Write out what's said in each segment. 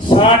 60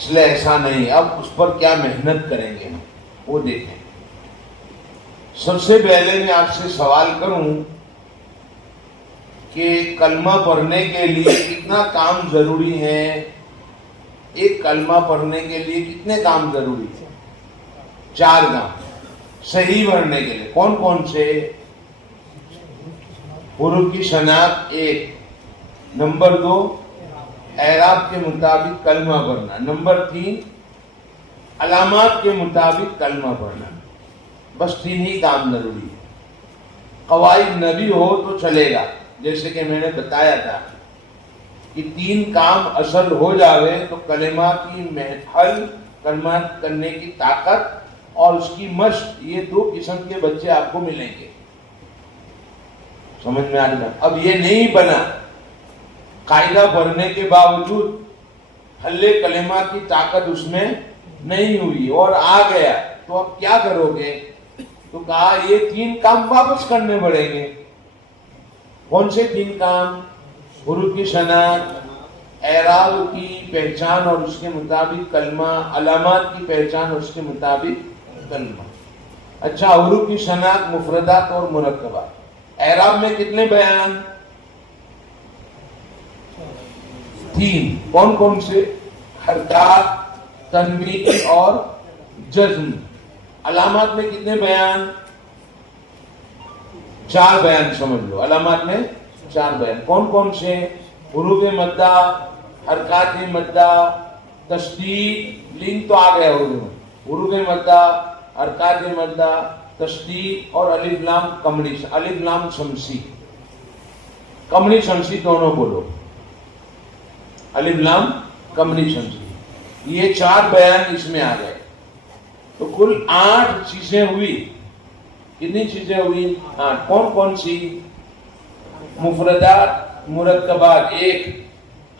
اس لیے ایسا نہیں. اب اس پر کیا محنت کریں گے ہم وہ دیکھیں. سب سے پہلے میں آپ سے سوال کروں کہ کلمہ پڑھنے کے لیے کتنا کام ضروری ہے؟ ایک کلمہ پڑھنے کے لیے کتنے کام ضروری ہے؟ 4 کام صحیح پڑھنے کے لیے. کون کون سے؟ حروف کی شناخت 1، نمبر 2 اعراب کے مطابق کلمہ پڑھنا، نمبر 3 علامات کے مطابق کلمہ پڑھنا. بس 3 ہی کام ضروری ہے. قواعد نہ بھی ہو تو چلے گا، جیسے کہ میں نے بتایا تھا کہ 3 کام اصل ہو جاوے تو کلمہ کی حل کلمات کرنے کی طاقت اور اس کی مشق، یہ 2 قسم کے بچے آپ کو ملیں گے. سمجھ میں آ گیا؟ اب یہ نہیں بنا قاعدہ پڑھنے کے باوجود حل کلمہ کی طاقت اس میں نہیں ہوئی اور آ گیا، تو اب کیا کرو گے؟ تو کہا یہ 3 کام واپس کرنے پڑیں گے. کون سے 3 کام؟ حروف کی شناخت، اعراب کی پہچان اور اس کے مطابق کلمہ، علامات کی پہچان اور اس کے مطابق کلمہ. اچھا، حروف کی شناخت مفردات اور مرکبات. اعراب میں کتنے بیان؟ 3. کون کون سے؟ حرکات، تنوین اور جزم. علامات میں کتنے بیان؟ 4 بیان سمجھ لو. علامات میں 4 بیان. کون کون سے؟ حروف مدہ، حرکات مدہ، تشدید، لین تو آ گیا حروف مدہ، حرکات مدہ، تشدید اور الف لام کمری، الف لام شمسی. کمری شمسی دونوں بولو. الف لام کمری شمسی، یہ 4 بیان اس میں آ گئے. تو کل 8 چیزیں ہوئی. کتنی چیزیں ہوئی؟ 8. کون کون سی؟ مفردات، مرکبات 1،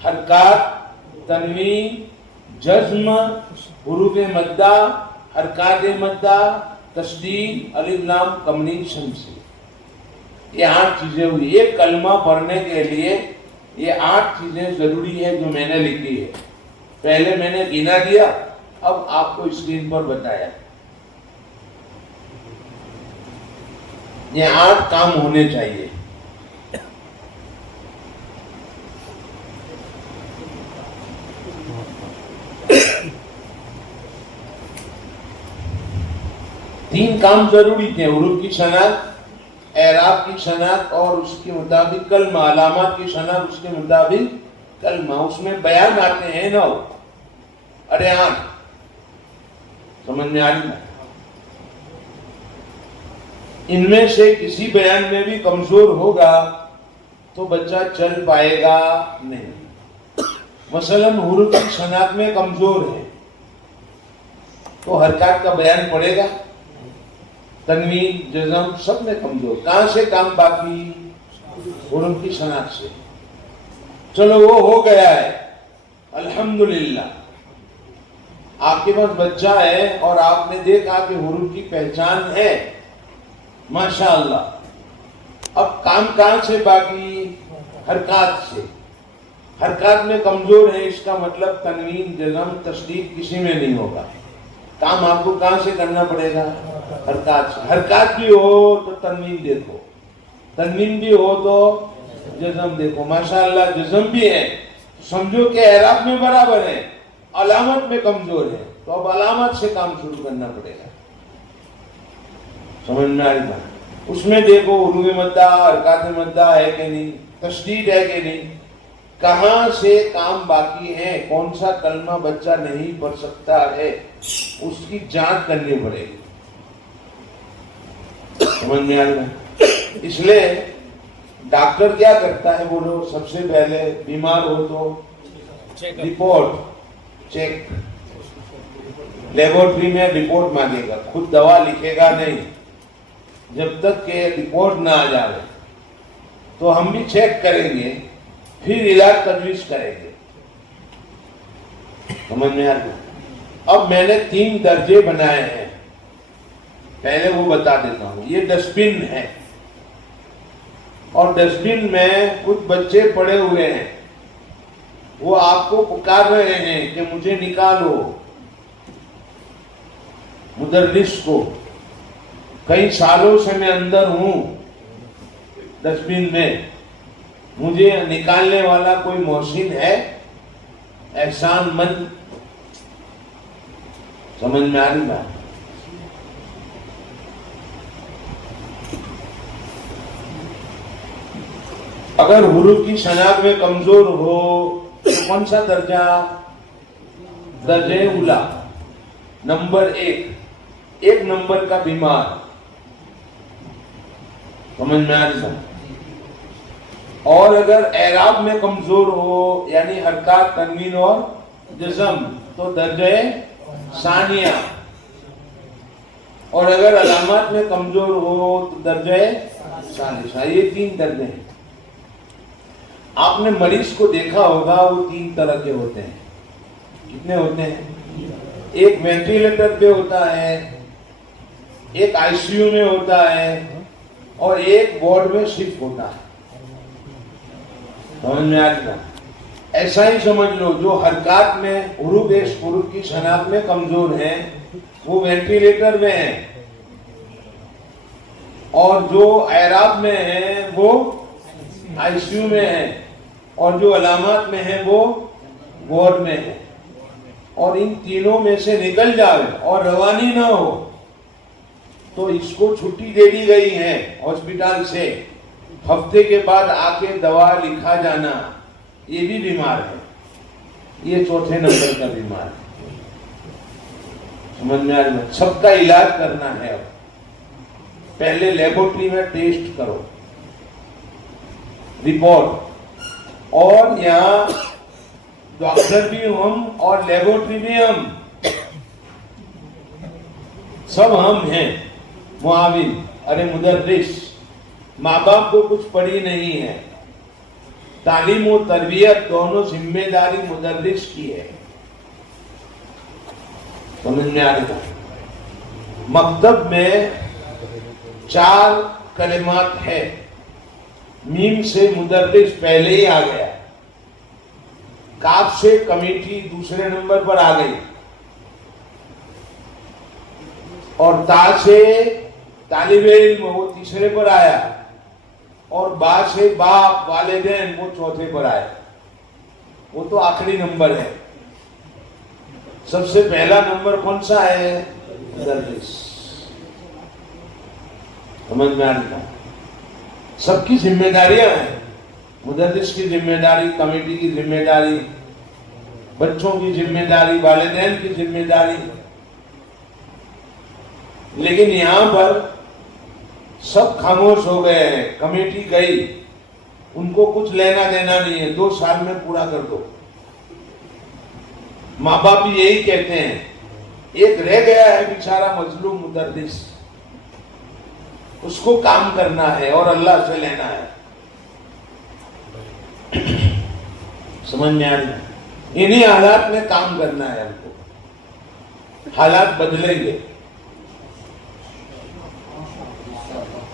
حرکات، تنوین، جزم، حروف مدہ، حرکات مدہ، تشدید، الف لام کمری شمسی. یہ 8 چیزیں ہوئی. ایک کلمہ پڑھنے کے لیے یہ 8 چیزیں ضروری ہے جو میں نے لکھی ہے. پہلے میں نے گنا دیا، اب آپ کو اسکرین پر بتایا. یہ 8 کام ہونے چاہیے. تین کام ضروری تھے: حروف کی شناخت، اعراب کی شناخت اور اس کے مطابق کلمہ، علامات کی شناخت اس کے مطابق کلمہ. اس میں بیان آتے ہیں 9. ارے 8 سمجھ میں آ رہی نا؟ ان میں سے کسی بیان میں بھی کمزور ہوگا تو بچہ چل پائے گا نہیں. مثلا حروف کی شناخت میں کمزور ہے تو حرکات کا بیان پڑے گا. تنوین، جزم سب میں کمزور. کہاں سے کام باقی؟ حروف کی شناخت سے. چلو وہ ہو گیا ہے، الحمدللہ. آپ کے پاس بچہ ہے اور آپ نے دیکھا کہ حروف کی پہچان ہے، ماشاءاللہ. اب کام کہاں سے باقی؟ حرکات سے. حرکات میں کمزور ہے، اس کا مطلب تنوین، جزم، تشدید کسی میں نہیں ہوگا. کام آپ کو کہاں سے کرنا پڑے گا؟ حرکات سے. حرکات بھی ہو تو تنوین دیکھو، تنوین بھی ہو تو جزم دیکھو. ماشاءاللہ جزم بھی ہے، سمجھو کہ اعراب میں برابر ہے، علامت میں کمزور ہے، تو اب علامت سے کام شروع کرنا پڑے گا. سمجھ میں آ رہی بات؟ اس میں دیکھو حروف مدہ، حرکات مدہ ہے کہ نہیں، تشدید ہے کہ نہیں، کہاں سے کام باقی ہے، کون سا کلمہ بچہ نہیں پڑھ سکتا ہے، اس کی جانچ کرنی پڑے گی. سمجھ میں آ رہی بات؟ اس لیے ڈاکٹر کیا کرتا ہے بولو؟ سب سے پہلے بیمار ہو تو رپورٹ چیک، لیبورٹری میں رپورٹ مانگے گا، خود دوا لکھے گا نہیں جب تک کہ رپورٹ نہ آ جائے. تو ہم بھی چیک کریں گے، پھر علاج تجویز کریں گے. سمجھ میں آ رہی؟ اب میں نے 3 درجے بنائے ہیں، پہلے وہ بتا دیتا ہوں. یہ ڈسٹ بن ہے اور ڈسٹ بن میں کچھ بچے پڑے ہوئے ہیں وہ آپ کو پکار رہے ہیں کہ مجھے نکالو، مدرس کو. کئی سالوں سے میں اندر ہوں ڈسٹ بین میں، مجھے نکالنے والا کوئی محسن ہے، احسان مند. سمجھ میں آ رہی بات؟ اگر حروف کی شناخت میں کمزور ہو تو کون سا درجہ؟ درجہ اولا، نمبر 1 نمبر کا بیمار. سمجھ میں آ رہی بات؟ اور اگر اعراب میں کمزور ہو یعنی حرکات، تنوین اور جزم تو درجہ ثانیہ. اور اگر علامات میں کمزور ہو تو درجہ ثالثہ. یہ 3 درجے ہیں. آپ نے مریض کو دیکھا ہوگا، وہ 3 طرح کے ہوتے ہیں. کتنے ہوتے ہیں؟ ایک وینٹیلیٹر پہ ہوتا ہے، ایک آئی سی یو میں ہوتا ہے، اور ایک وارڈ میں شفٹ ہوتا ہے. سمجھ میں آ گیا؟ ایسا ہی سمجھ لو، جو حرکات میں حروف کی شناخت میں کمزور ہیں وہ وینٹیلیٹر میں ہیں، اور جو اعراب میں ہیں وہ آئی سی یو میں ہیں، اور جو علامات میں ہیں وہ وارڈ میں ہیں. اور ان تینوں میں سے نکل جائے اور روانی نہ ہو تو اس کو چھٹی دے دی گئی ہے ہاسپٹل سے. ہفتے کے بعد آ کے دوا لکھا جانا. یہ بھی بیمار ہے، یہ 4تھے نمبر کا بیمار ہے. سمجھ میں آ رہا ہے؟ سب کا علاج کرنا ہے. اب پہلے لیبورٹری میں ٹیسٹ کرو، رپورٹ. اور یہاں ڈاکٹر بھی ہم اور لیبورٹری بھی ہم، سب ہم ہیں معاون. ارے مدرس، ماں باپ کو کچھ پڑھی نہیں ہے. تعلیم و تربیت دونوں ذمہ داری مدرس کی ہے. سمجھ میں آ رہا ہے؟ مکتب میں 4 کلمات ہے. میم سے مدرس پہلے ہی آ گیا، کاف سے کمیٹی دوسرے نمبر پر آ گئی، اور تا سے طالب علم وہ تیسرے پر آیا، اور با سے باپ، والدین وہ 4تھے پر آئے. وہ تو آخری نمبر ہے. سب سے پہلا نمبر کون سا ہے؟ مدرس. سمجھ میں آ رہی ہے؟ سب کی ذمہ داریاں ہیں. مدرس کی ذمہ داری، کمیٹی کی ذمہ داری، بچوں کی ذمہ داری، والدین کی ذمہ داری. لیکن یہاں پر سب خاموش ہو گئے ہیں. کمیٹی گئی، ان کو کچھ لینا دینا نہیں ہے، 2 سال میں پورا کر دو. ماں باپ بھی یہی کہتے ہیں. ایک رہ گیا ہے بیچارہ مظلوم مدرس، اس کو کام کرنا ہے اور اللہ سے لینا ہے. سمجھ میں آ رہی ہے؟ انہی حالات میں کام کرنا ہے ہم کو. حالات بدلیں گے.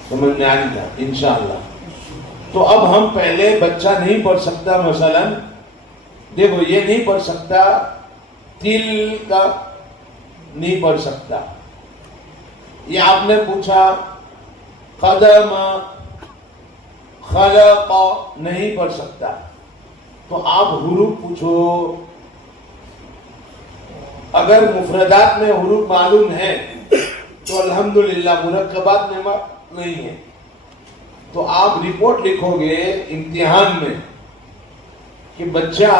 سمجھ میں آ رہی ہے؟ انشاءاللہ. تو اب ہم پہلے بچہ نہیں پڑھ سکتا، مثلا دیکھو یہ نہیں پڑھ سکتا، تل کا نہیں پڑھ سکتا. یہ آپ نے پوچھا قدم، خلق نہیں پڑھ سکتا. تو آپ حروف پوچھو. اگر مفردات میں حروف معلوم ہیں تو الحمدللہ، مرکبات میں نہیں ہے. تو آپ رپورٹ لکھو گے امتحان میں کہ بچہ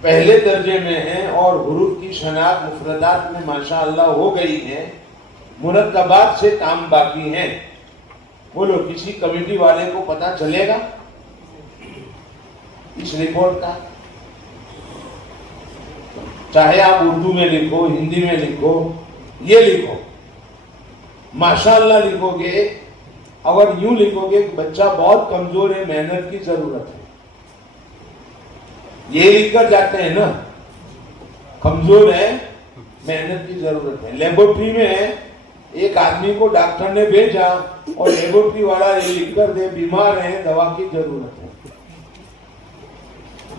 پہلے درجے میں ہے اور حروف کی شناخت مفردات میں ماشاءاللہ ہو گئی ہے، مرکبات سے کام باقی ہیں. بولو کسی کمیٹی والے کو پتا چلے گا اس رپورٹ کا؟ چاہے آپ اردو میں لکھو، ہندی میں لکھو، یہ لکھو ماشاءاللہ لکھو گے. اگر یوں لکھو گے کہ بچہ بہت کمزور ہے، محنت کی ضرورت ہے، یہ لکھ کر جاتے ہیں نا، کمزور ہے، محنت کی ضرورت ہے. لیبورٹری میں ایک آدمی کو ڈاکٹر نے بھیجا اور لیبورٹری والا یہ لکھ کر دے بیمار ہے، دوا کی ضرورت ہے.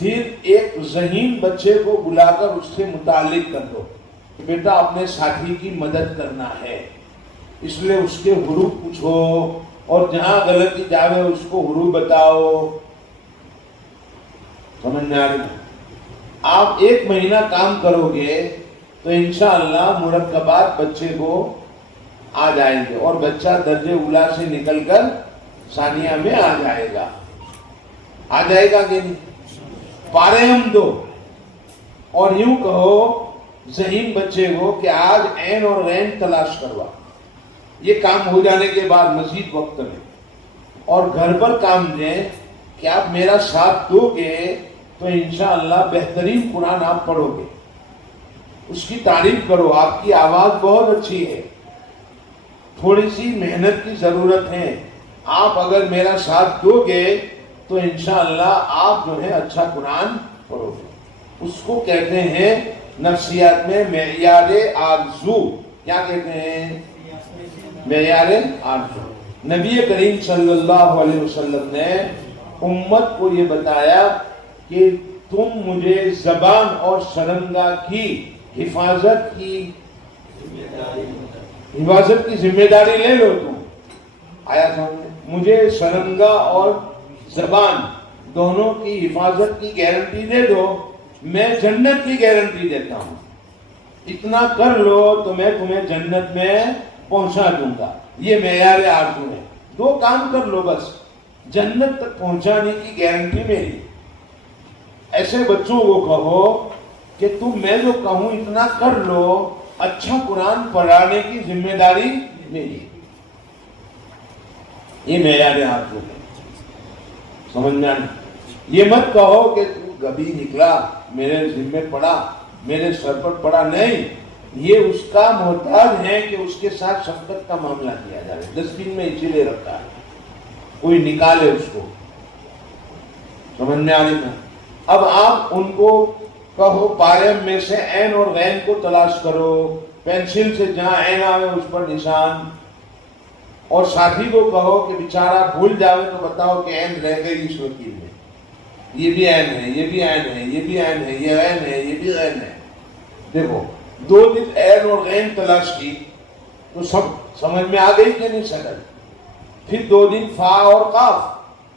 پھر ایک ذہین بچے کو بلا کر اس سے متعلق کر دو کہ بیٹا اپنے ساتھی کی مدد کرنا ہے، اس لیے اس کے حروف پوچھو اور جہاں غلطی جاوے اس کو حروف بتاؤ. سمجھ میں آ رہی ہے؟ آپ 1 مہینہ کام کرو گے تو انشاءاللہ مرکبات بچے کو آ جائیں گے اور بچہ درجے اولا سے نکل کر ثانیہ میں آ جائے گا. آ جائے گا کہ نہیں؟ پارے ہم دو اور یوں کہو ذہین بچے کو کہ آج عین اور غین تلاش کروا. یہ کام ہو جانے کے بعد مزید وقت میں اور گھر پر کام دیں کہ آپ میرا ساتھ دو گے تو انشاءاللہ بہترین قرآن آپ پڑھو گے. اس کی تعریف کرو، آپ کی آواز بہت اچھی ہے، تھوڑی سی محنت کی ضرورت ہے، آپ اگر میرا ساتھ دو گے تو انشاءاللہ آپ جو ہے اچھا قرآن پڑھو گے. اس کو کہتے ہیں نفسیات میں معیار آرزو. کیا کہتے ہیں؟ معیار آرزو. نبی کریم صلی اللہ علیہ وسلم نے امت کو یہ بتایا کہ تم مجھے زبان اور شرمگاہ کی حفاظت کی ذمہ داری لے لو. تم آیا سامنے مجھے شرمگاہ اور زبان دونوں کی حفاظت کی گارنٹی دے دو، میں جنت کی گارنٹی دیتا ہوں. اتنا کر لو تو میں تمہیں جنت میں پہنچا دوں گا. یہ معیار آرزو ہے. 2 کام کر لو بس، جنت تک پہنچانے کی گارنٹی میری. ایسے بچوں کو کہو کہ تم میں جو کہوں اتنا کر لو، اچھا قرآن پڑھانے کی ذمہ داری میری. یہ معیار آرزو ہے. سمجھ میں آنا؟ یہ مت کہو کہ تو گبھی نکلا میرے ذمہ پڑا، میرے سر پر پڑا. نہیں، یہ اس کا محتاج ہے کہ اس کے ساتھ شفقت کا معاملہ کیا جائے. ڈسٹ بن میں اسی لیے رکھا ہے، کوئی نکالے اس کو. سمجھ میں آ رہی ہے؟ اب آپ ان کو کہو پارے میں سے عین اور غین کو تلاش کرو، پینسل سے جہاں عین آوے اس پر نشان. اور ساتھی کو کہو کہ بیچارہ بھول جاوے تو بتاؤ کہ عین رہ گئی اس وکیل میں، یہ بھی عین ہے، یہ بھی عین ہے، یہ بھی عین ہے، یہ عین ہے، یہ بھی عین ہے. دیکھو 2 دن عین اور غین تلاش کی تو سب سمجھ میں آ گئی کہ نہیں شکل. پھر 2 دن فا اور قاف،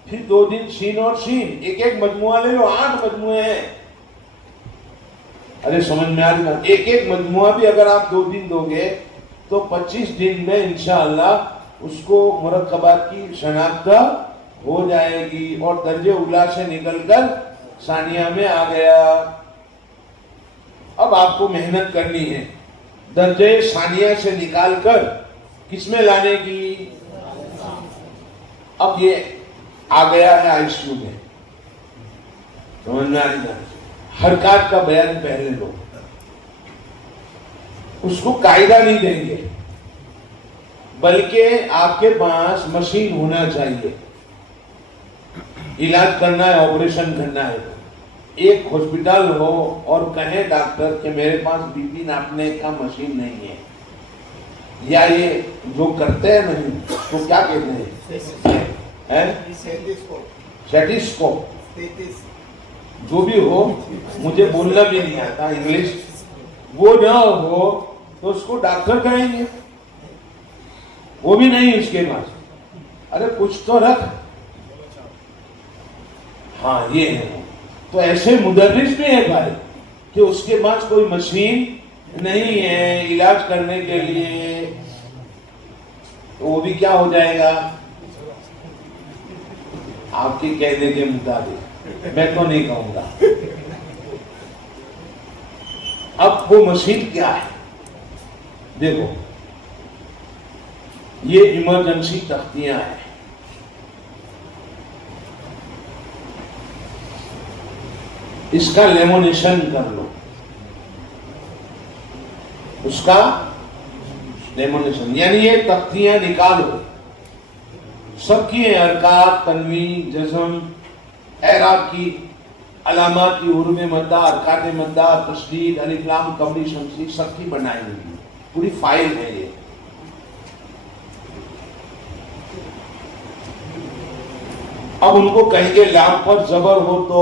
پھر 2 دن شین اور شین. ایک مجموعہ لے لو، 8 مجموعے ہیں. ارے سمجھ میں آ رہی ہے؟ ایک مجموعہ بھی اگر آپ 2 دن دو گے تو 25 دن میں انشاءاللہ اس کو مرکبات کی شناخت ہو جائے گی اور درجے اولا سے نکل کر ثانیہ میں آ گیا. اب آپ کو محنت کرنی ہے درجے ثانیہ سے نکال کر کس میں لانے کی. اب یہ آ گیا ہے آئی سی یو میں. سمجھ میں آ رہی ہے؟ حرکات کا بیان پہلے لو. اس کو قاعدہ نہیں دیں گے بلکہ آپ کے پاس مشین ہونا چاہیے. علاج کرنا ہے، آپریشن کرنا ہے، ایک ہاسپٹل ہو اور کہے ڈاکٹر کہ میرے پاس بی پی ناپنے کا مشین نہیں ہے، یا یہ جو کرتے ہیں نہیں تو کیا کہتے ہیں سیٹیسکوپ، جو بھی ہو، مجھے بولنا بھی نہیں آتا انگلش، وہ نہ ہو تو اس کو ڈاکٹر کہیں گے. وہ بھی نہیں اس کے پاس. ارے کچھ تو رکھ. ہاں یہ ہے. تو ایسے مدرس بھی ہے بھائی کہ اس کے پاس کوئی مشین نہیں ہے علاج کرنے کے لیے، تو وہ بھی کیا ہو جائے گا آپ کے کہنے کے مطابق. میں تو نہیں کہوں گا. اب وہ مشین کیا ہے دیکھو، یہ ایمرجنسی تختیاں ہیں. اس کا لیمونیشن کر لو، اس کا لیمونیشن یعنی یہ تختیاں نکالو. سب کی ہیں، حرکات، تنوین، جزم، اعراب کی علامات کی، حروف مدہ، حرکات مدہ، تشدید، الف لام، قمری، شمسی، سب کی بنائی ہوئی پوری فائل ہے یہ. اب ان کو کہیں گے لام پر زبر ہو تو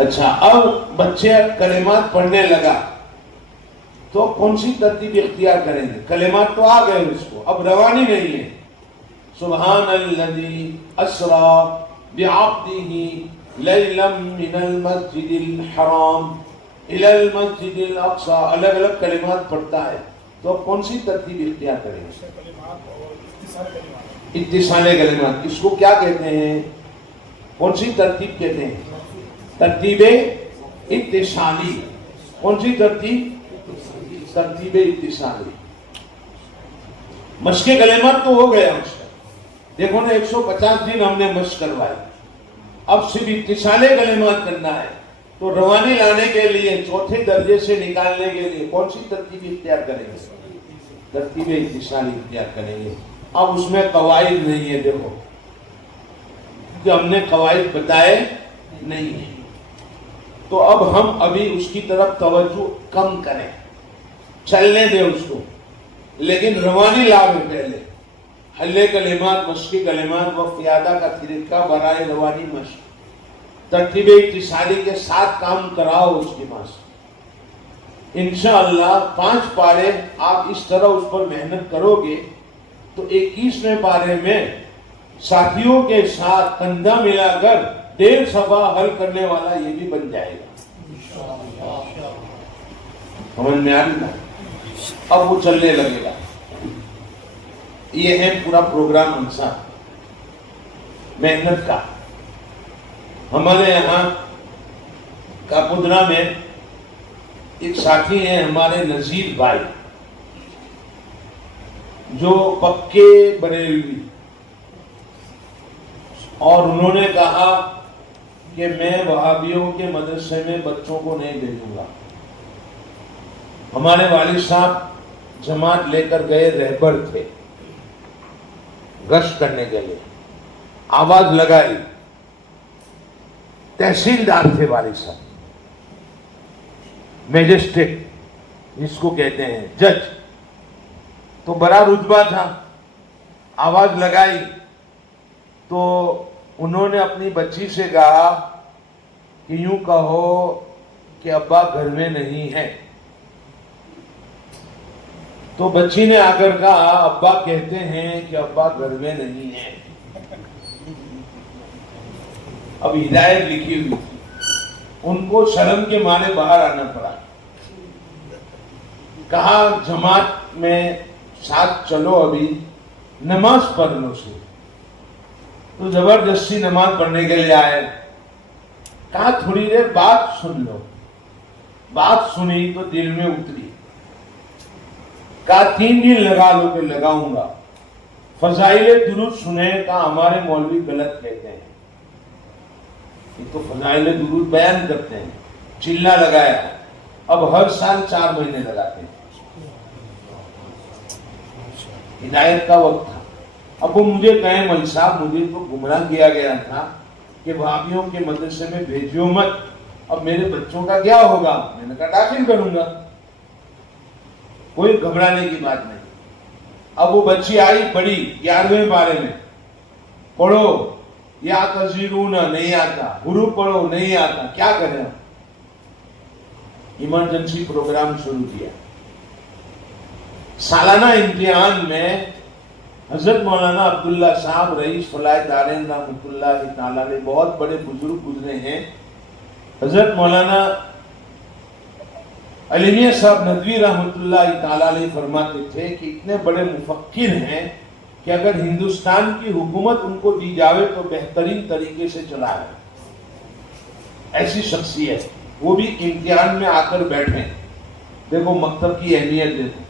اچھا اب بچے کلمات پڑھنے لگا تو کون سی ترتیب اختیار کریں گے؟ کلمات تو آ گئے اس کو، اب روانی نہیں ہے. سبحان الذی اسرا بعبدہ لیلا من المسجد الحرام الی المسجد الاقصی، الگ الگ کلمات پڑھتا ہے. تو اب کون سی ترتیب اختیار کریں گے؟ اتصال کلمات. اس کو کیا کہتے ہیں؟ کون سی ترتیب کہتے ہیں؟ ترتیب اتصالی. کون سی ترتیب؟ ترتیب اتصالی. مشق کلمات تو ہو گیا اس کا، دیکھو نا 150 دن ہم نے مشق کروائی. اب صرف اتصال کلمات کرنا ہے. تو روانی لانے کے لیے، چوتھے درجے سے نکالنے کے لیے کون سی ترتیب اختیار کریں گے؟ ترتیب اتصالی اختیار کریں گے. اب اس میں قواعد نہیں ہے، دیکھو کہ ہم نے قواعد بتائے نہیں ہیں. تو اب ہم ابھی اس کی طرف توجہ کم کریں، چلنے دیں اس کو، لیکن روانی لاوے پہلے. حل کلمات، مشق کلمات و قیادہ کا طریقہ برائے روانی مشق، ترتیب اتصالی کے ساتھ کام کراؤ اس کے پاس. انشاءاللہ 5 پارے آپ اس طرح اس پر محنت کرو گے تو 21ویں پارے میں ساتھیوں کے ساتھ کندھا ملا کر 1.5 صفحہ حل کرنے والا یہ بھی بن جائے گا. سمجھ میں آ رہی نا؟ اب وہ چلنے لگے گا. یہ ہے پورا پروگرام انصار محنت کا. ہمارے یہاں کاپودرا میں ایک ساتھی ہیں ہمارے نذیر بھائی، جو پکے بریلوی، اور انہوں نے کہا کہ میں وہابیوں کے مدرسے میں بچوں کو نہیں بھیجوں گا. ہمارے والد صاحب جماعت لے کر گئے، رہبر تھے، گشت کرنے کے لیے آواز لگائی. تحصیلدار تھے والد صاحب، میجسٹریٹ جس کو کہتے ہیں، جج، تو بڑا رتبہ تھا. آواز لگائی تو انہوں نے اپنی بچی سے کہا کہ یوں کہو کہ ابا گھر میں نہیں ہے. تو بچی نے آ کر کہا ابا کہتے ہیں کہ ابا گھر میں نہیں ہے. اب ہدایت لکھی ہوئی تھی، ان کو شرم کے مارے باہر آنا پڑا. کہا جماعت میں ساتھ چلو، ابھی نماز پڑھ لو سے. تو زبردستی نماز پڑھنے کے لیے آئے. کہا تھوڑی دیر بات سن لو. بات سنی تو دل میں اتری. کہا 3 دن لگا لو کہ لگاؤں گا. فضائل درود سنے. کہا ہمارے مولوی غلط کہتے ہیں، یہ تو فضائل درود بیان کرتے ہیں. چلا لگایا. اب ہر سال 4 مہینے لگاتے ہیں. ہدایت کا وقت تھا. اب وہ مجھے کہیں مول صاحب مجھے تو گمراہ کیا گیا تھا کہ بھابھیوں کے مدرسے میں بھیجو مت، اب میرے بچوں کا کیا ہوگا؟ میں نے کہا داخل کروں گا، کوئی گھبرانے کی بات نہیں. اب وہ بچی آئی بڑی 11ویں پارے میں، پڑھو یا تذیرون، نہیں آتا. حروف پڑھو، نہیں آتا. کیا کریں؟ ایمرجنسی پروگرام شروع کیا. سالانہ امتحان میں حضرت مولانا عبداللہ صاحب رئیس فلاح دارین رحمۃ اللہ تعالیٰ علیہ، بہت بڑے بزرگ گزرے ہیں. حضرت مولانا علی میاں صاحب ندوی رحمۃ اللہ تعالیٰ علیہ فرماتے تھے کہ اتنے بڑے مفکر ہیں کہ اگر ہندوستان کی حکومت ان کو دی جاوے تو بہترین طریقے سے چلائے. ایسی شخصیت، وہ بھی امتحان میں آ کر بیٹھے. دیکھو مکتب کی اہمیت دیکھو،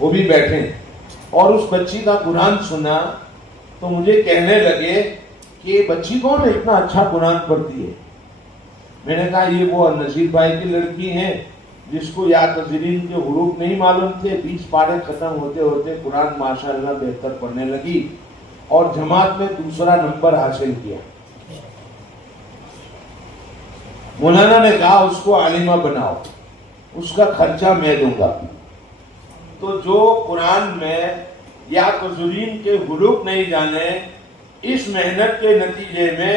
وہ بھی بیٹھے. اور اس بچی کا قرآن سنا تو مجھے کہنے لگے کہ یہ بچی کون ہے اتنا اچھا قرآن پڑھتی ہے؟ میں نے کہا یہ وہ نذیر بھائی کی لڑکی ہیں جس کو یا تذرین کے حروف نہیں معلوم تھے. 20 پارے ختم ہوتے ہوتے قرآن ماشاءاللہ بہتر پڑھنے لگی اور جماعت میں 2 نمبر حاصل کیا. مولانا نے کہا اس کو عالمہ بناؤ، اس کا خرچہ میں دوں گا. تو جو قرآن میں یا تذرین کے حروف نہیں جانے، اس محنت کے نتیجے میں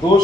2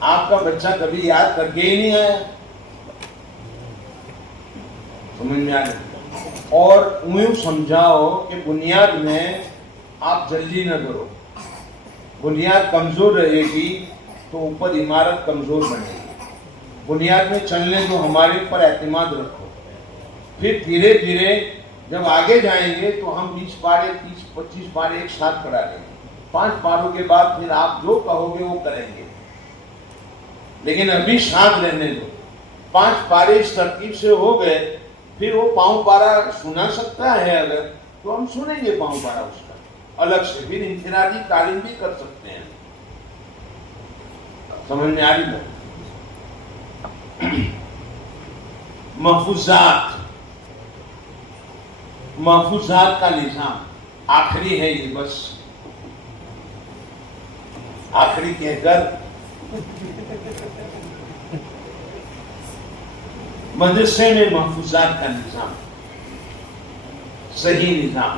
آپ کا بچہ کبھی یاد کر کے ہی نہیں آیا. سمجھ میں آ گئی. اور یوں سمجھاؤ کہ بنیاد میں آپ جلدی نہ کرو. بنیاد کمزور رہے گی تو اوپر عمارت کمزور بنے گی. بنیاد میں چلنے دو, ہمارے اوپر اعتماد رکھو. پھر دھیرے دھیرے جب آگے جائیں گے تو ہم 20 پارے 30-25 پارے ایک ساتھ پڑھا لیں گے. 5 پاروں کے بعد پھر آپ جو کہو گے وہ کریں گے. لیکن ابھی ساتھ رہنے دو. 5 پارے اس ترتیب سے ہو گئے, پھر وہ پاؤں پارا سنا سکتا ہے اگر تو ہم سنیں گے پاؤں پارا اس کا الگ سے. پھر انفرادی تعلیم بھی کر سکتے ہیں. سمجھ میں آ رہی ہے؟ محفوظات کا نظام آخری ہے یہ, بس آخری کہہ کر مدرسے میں محفوظات کا نظام, صحیح نظام.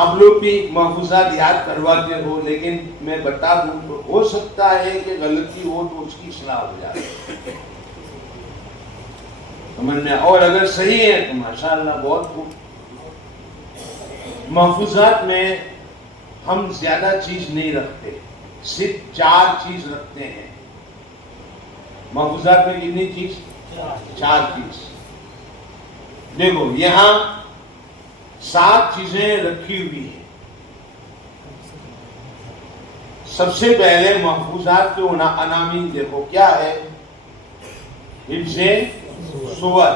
آپ لوگ بھی محفوظات یاد کرواتے ہو, لیکن میں بتا دوں تو ہو سکتا ہے کہ غلطی ہو تو اس کی اصلاح ہو جائے. سمجھ میں, اور اگر صحیح ہے تو ماشاءاللہ بہت خوب. محفوظات میں ہم زیادہ چیز نہیں رکھتے, صرف 4 چیز رکھتے ہیں. محفوظات میں کتنی چیز؟ 4 چیز. دیکھو یہاں 7 چیزیں رکھی ہوئی ہیں. سب سے پہلے محفوظات کے عناوین دیکھو کیا ہے. حفظ سور,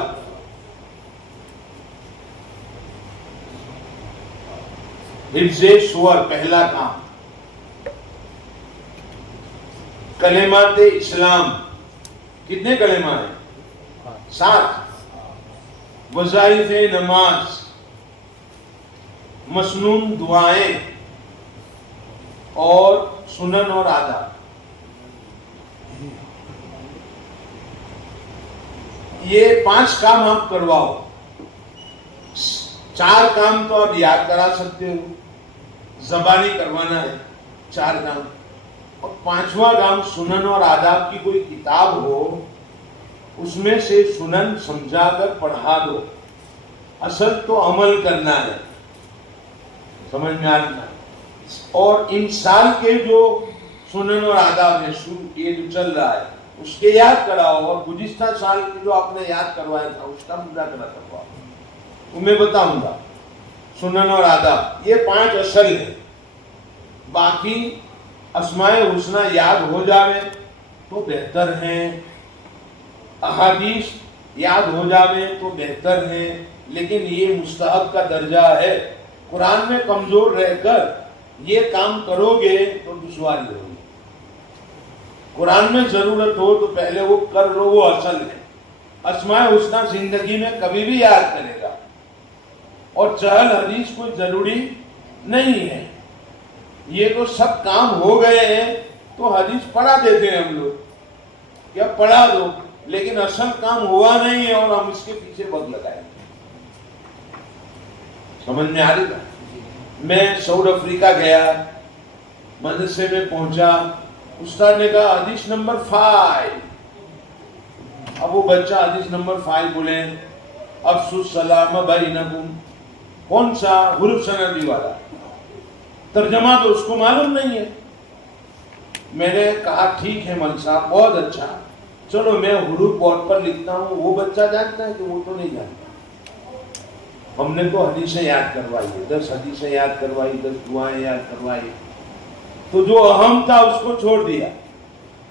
حفظ سور پہلا کام. کلمات اسلام, کتنے کلمہ ہیں؟ 7. وظائف نماز, مسنون دعائیں اور سنن اور آداب. یہ 5 کام آپ کرواؤ. 4 کام تو آپ یاد کرا سکتے ہو, زبانی کروانا ہے 4 کام. اور 5واں کام سنن اور آداب کی کوئی کتاب ہو, اس میں سے سنن سمجھا کر پڑھا دو. اصل تو عمل کرنا ہے. سمجھ میں آ رہا ہے؟ اور ان سال کے جو سنن اور آداب ہیں, یہ جو چل رہا ہے اس کے یاد کراؤ, اور گزشتہ سال کے جو آپ نے یاد کروایا تھا اس کا مذاکرہ کرواؤ. تو میں بتاؤں گا سنن اور آداب یہ 5 اصل ہیں. باقی اسماء حسنہ یاد ہو جاوے تو بہتر ہیں, احادیث یاد ہو جاوے تو بہتر ہیں, لیکن یہ مستحب کا درجہ ہے. قرآن میں کمزور رہ کر یہ کام کرو گے تو دشواری ہوگی. قرآن میں ضرورت ہو تو پہلے وہ کر لو, وہ اصل ہے. اسماء حسنہ زندگی میں کبھی بھی یاد کرے گا, اور چہل حدیث کوئی ضروری نہیں ہے. یہ تو سب کام ہو گئے ہیں تو حدیث پڑھا دیتے ہیں ہم لوگ, کیا پڑھا دو, لیکن اصل کام ہوا نہیں ہے اور ہم اس کے پیچھے وقت لگائیں. سمجھ میں آ رہی ہے؟ میں ساؤتھ افریقہ گیا, مدرسے میں پہنچا, استاد نے کہا حدیث نمبر 5. اب وہ بچہ حدیث نمبر 5 بولے, افسو السلام بینکم. کون سا؟ حروف سندی والا. ترجمہ تو اس کو معلوم نہیں ہے. میں نے کہا ٹھیک ہے مل صاحب, بہت اچھا, چلو میں حروف بورڈ پر لکھتا ہوں. وہ بچہ جانتا ہے کہ وہ تو نہیں جانتا. ہم نے تو حدیثیں یاد کروائی, 10 حدیثیں یاد کروائی, 10 دعائیں یاد کروائی. تو جو اہم تھا اس کو چھوڑ دیا.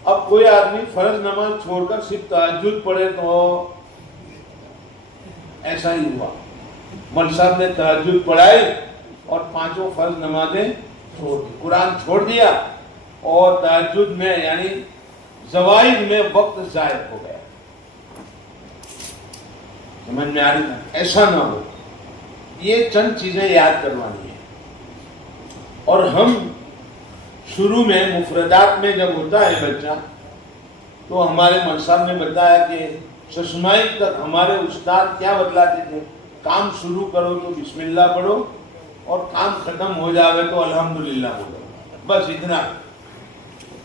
اب کوئی آدمی فرض نماز چھوڑ کر صرف تہجد پڑھے تو ایسا ہی ہوا. مل صاحب نے تہجد پڑھائی اور 5 فرض نمازیں چھوڑ دی, قرآن چھوڑ دیا, اور تہجد میں یعنی زوائد میں وقت ضائع ہو گیا. سمجھ میں آ رہی ہے؟ ایسا نہ ہو. یہ چند چیزیں یاد کروانی ہیں. اور ہم شروع میں مفردات میں جب ہوتا ہے بچہ, تو ہمارے مول صاحب نے بتایا کہ ششمائی تک ہمارے استاد کیا بتلاتے تھے, کام شروع کرو تو بسم اللہ پڑھو, اور کام ختم ہو جاوے تو الحمدللہ بولو, بس اتنا.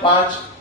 5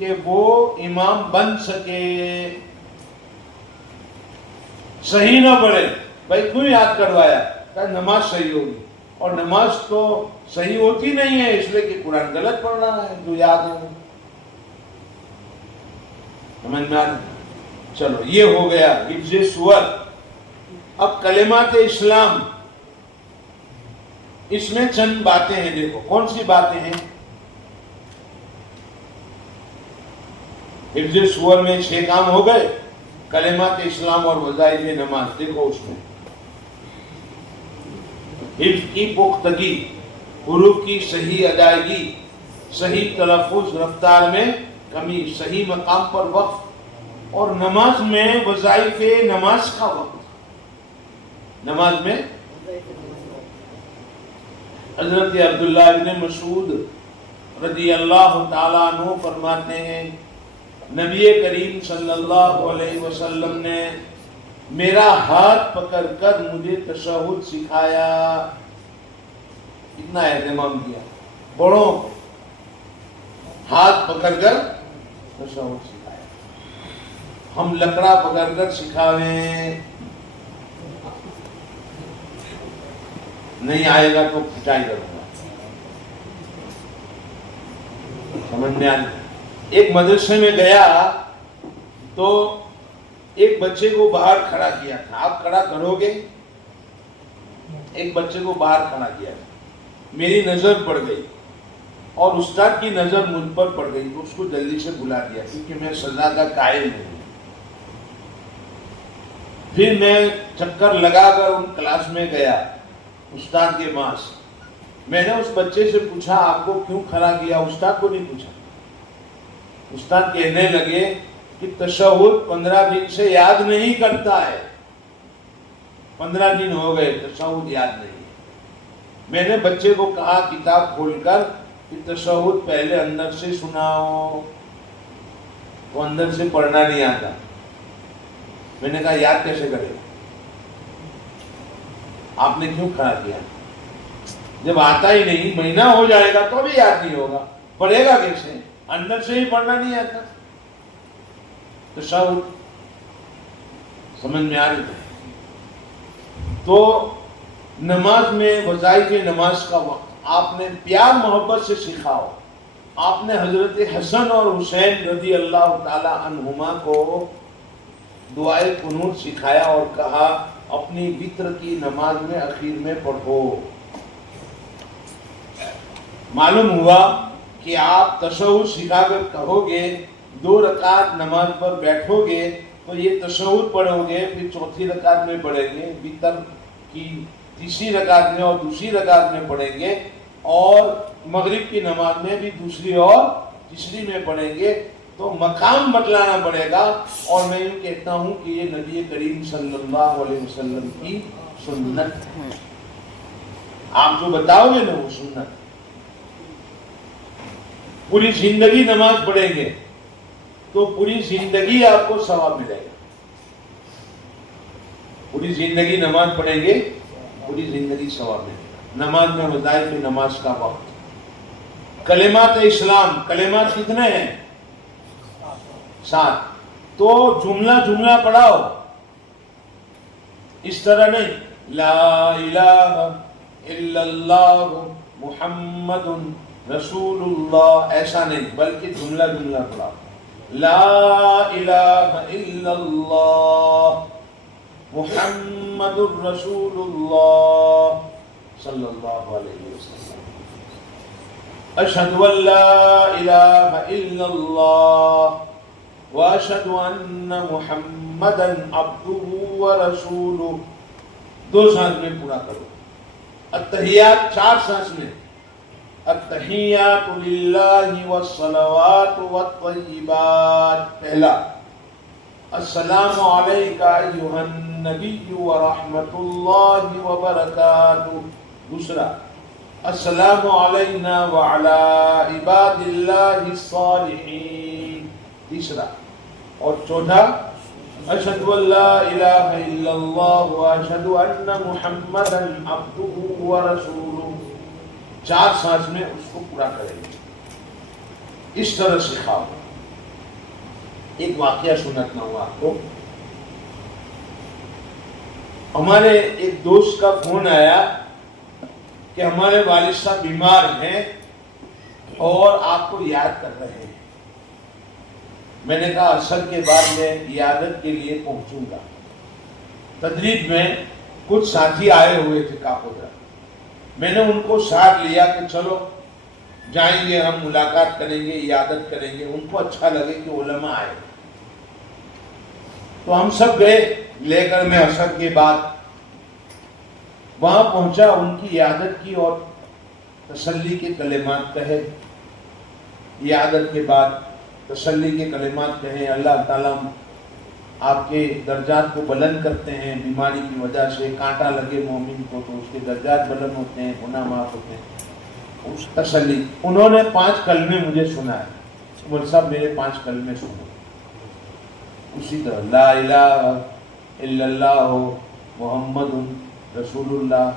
کہ وہ امام بن سکے. صحیح نہ پڑھے. بھائی کیوں یاد کروایا؟ کہ نماز صحیح ہوگی. اور نماز تو صحیح ہوتی نہیں ہے اس لیے کہ قرآن غلط پڑھ رہا ہے جو یاد ہے. سمجھ میں آ رہا؟ چلو یہ ہو گیا حفظ سور. اب کلمات اسلام، اس میں چند باتیں ہیں. دیکھو کون سی باتیں ہیں. حفظ سور میں 6 کام ہو گئے. کلمات اسلام اور وظائف نماز دیکھو اس میں حفظ کی پختگی، حروف کی صحیح ادائیگی، صحیح تلفظ، رفتار میں کمی، صحیح مقام پر وقف، اور نماز میں وظائف نماز کا وقت. نماز میں حضرت عبداللہ بن مسعود رضی اللہ تعالیٰ عنہ فرماتے ہیں نبی کریم صلی اللہ علیہ وسلم نے میرا ہاتھ پکڑ کر مجھے تشہد سکھایا. اتنا اہتمام کیا. بڑوں ہاتھ پکڑ کر تشہد سکھایا. ہم لکڑا پکڑ کر سکھاویں، نہیں آئے گا تو پٹائی کروں گا. سمجھ میں آئی. ایک مدرسے میں گیا تو ایک بچے کو باہر کھڑا کیا تھا. آپ کھڑا کرو گے؟ ایک بچے کو باہر کھڑا کیا تھا. میری نظر پڑ گئی اور استاد کی نظر مجھ پر پڑ گئی تو اس کو جلدی سے بلا دیا کیونکہ میں سزا کا قائل ہوں. پھر میں چکر لگا کر ان کلاس میں گیا استاد کے پاس. میں نے اس بچے سے پوچھا آپ کو کیوں کھڑا کیا؟ استاد کو نہیں پوچھا. استاد کہنے لگے کہ تشہد 15 دن سے یاد نہیں کرتا ہے. 15 دن ہو گئے تشہد یاد نہیں. میں نے بچے کو کہا کتاب کھول کر کہ تشہد پہلے اندر سے سناؤ. وہ اندر سے پڑھنا نہیں آتا. میں نے کہا یاد کیسے کرے گا؟ آپ نے کیوں کھڑا کیا؟ جب آتا ہی نہیں، مہینہ ہو جائے گا تو بھی یاد نہیں ہوگا، پڑھے گا کیسے؟ اندر سے ہی پڑھنا نہیں آتا. تشہد سمجھ میں آ رہی ہے. تو نماز میں وظائف نماز کا وقت آپ نے پیار محبت سے سکھاؤ. آپ نے حضرت حسن اور حسین رضی اللہ تعالی عنہما کو دعائے قنوت سکھایا اور کہا اپنی وتر کی نماز میں اخیر میں پڑھو. معلوم ہوا کہ آپ تشہد سکھا کر کہو گے 2 رکعت نماز پر بیٹھو گے تو یہ تشہد پڑھو گے، پھر 4تھی رکعت میں پڑھیں گے، وتر کی 3ری رکعت میں اور 2سری رکعت میں پڑھیں گے، اور مغرب کی نماز میں بھی 2سری اور 3سری میں پڑھیں گے. تو مقام بتلانا پڑے گا. اور میں یوں کہتا ہوں کہ یہ نبی کریم صلی اللہ علیہ وسلم کی سنت ہے. آپ جو بتاؤ گے نا وہ سنت. پوری زندگی نماز پڑھیں گے تو پوری زندگی آپ کو ثواب ملے گا. پوری زندگی نماز پڑھیں گے، پوری زندگی ثواب ملے گا. نماز میں وظائف نماز کا وقت. کلمات اسلام، کلمات کتنے ہیں؟ 7. تو جملہ جملہ پڑھاؤ. اس طرح نہیں لا الہ الا اللہ محمد رسول اللہ، ایسا نہیں، بلکہ جملہ جملہ پڑھاؤ. لا الہ الا اللہ محمد رسول اللہ صلی اللہ علیہ وسلم. اشہد ان لا الہ الا اللہ واشہد ان محمدا عبدہ ورسولہ. 2 سانس میں پورا کرو. التحیات 4 سانس میں. التحیات للہ والصلوات والطیبات. پہلا السلام علیکہ ایھا النبی ورحمۃ اللہ وبرکاتہ. دوسرا السلام علینا وعلی عباد اللہ الصالحین. تیسرا اور چوتھا اشہد ان لا الہ الا اللہ واشہد ان محمدا عبدہ ورسولہ. 4 سانس میں اس کو پورا کریں گے. اس طرح سکھاؤ. ایک واقعہ سناتا ہوں آپ کو. ہمارے ایک دوست کا فون آیا کہ ہمارے والد صاحب بیمار ہیں اور آپ کو یاد کر رہے ہیں. میں نے کہا عصر کے بعد میں عیادت کے لیے پہنچوں گا. تدریج میں کچھ ساتھی آئے ہوئے تھے کاپودرا. میں نے ان کو ساتھ لیا کہ چلو جائیں گے, ہم ملاقات کریں گے, عیادت کریں گے. ان کو اچھا لگے کہ علماء آئے. تو ہم سب گئے لے کر. میں عصر کے بعد وہاں پہنچا, ان کی عیادت کی اور تسلی کے کلمات کہے. عیادت کے بعد تسلی کے کلمات کہیں, اللہ تعالیٰ آپ کے درجات کو بلند کرتے ہیں. بیماری کی وجہ سے کانٹا لگے مومن کو تو اس کے درجات بلند ہوتے ہیں, گناہ معاف ہوتے ہیں. اس تسلی. انہوں نے 5 کلمے مجھے سنائے. عمر صاحب میرے 5 کلمے سنے. اسی طرح لا الہ الا اللہ محمد رسول اللہ,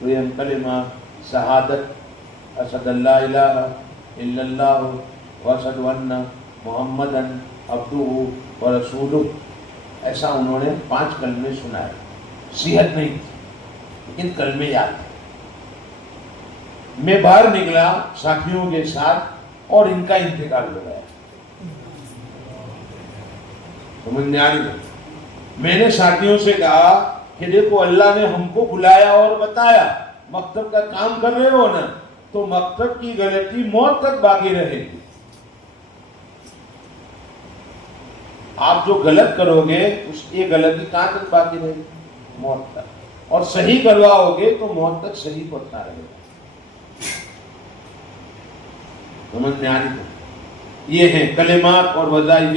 دویم کلمہ شہادت اشہد اللہ الہ الا اللہ واشہد ان محمدً عبدہ ورسولہ. ایسا انہوں نے 5 کلمے سنائے. صحت نہیں تھی لیکن کلمے یاد تھے. میں باہر نکلا ساتھیوں کے ساتھ اور ان کا انتقال ہو گیا. سمجھ میں آ رہی. میں نے ساتھیوں سے کہا کہ دیکھو اللہ نے ہم کو بلایا اور بتایا مکتب کا کام کر رہے ہو نا, تو مکتب کی غلطی موت تک باقی رہے گی. آپ جو غلط کرو گے اس کی غلطی کہاں تک باقی رہے گی؟ موت تک. اور صحیح کرواؤ گے تو موت تک صحیح پہنچتا رہے گا. سمجھ میں آ رہی. یہ ہیں کلمات اور وظائف